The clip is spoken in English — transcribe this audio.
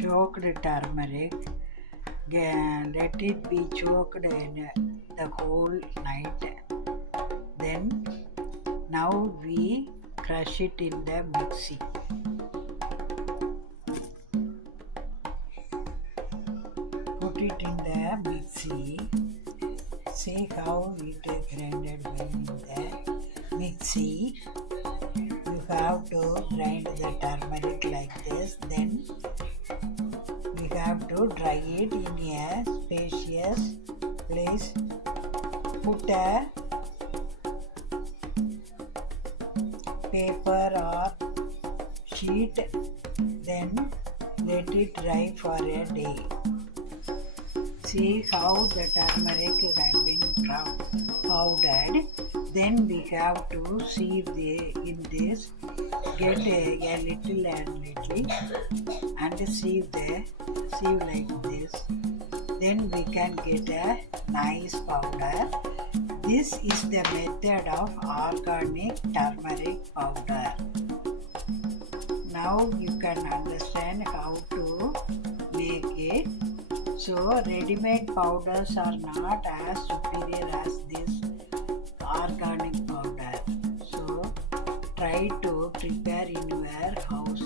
choked turmeric. Let it be choked in the whole night. Then now we crush it in the mixie. Put it in the mixie. See how it is grinded well in the mixie. You have to grind the turmeric like this. Then we have to dry it in a spacious place. Put a paper or sheet, then let it dry for a day. See how the turmeric has been powdered. Then we have to sieve in this, get a little and little, and sieve like this. Then we can get a nice powder. This is the method of organic turmeric powder. Now you can understand how to make it. So ready-made powders are not as superior as this organic powder. So try to prepare in your house.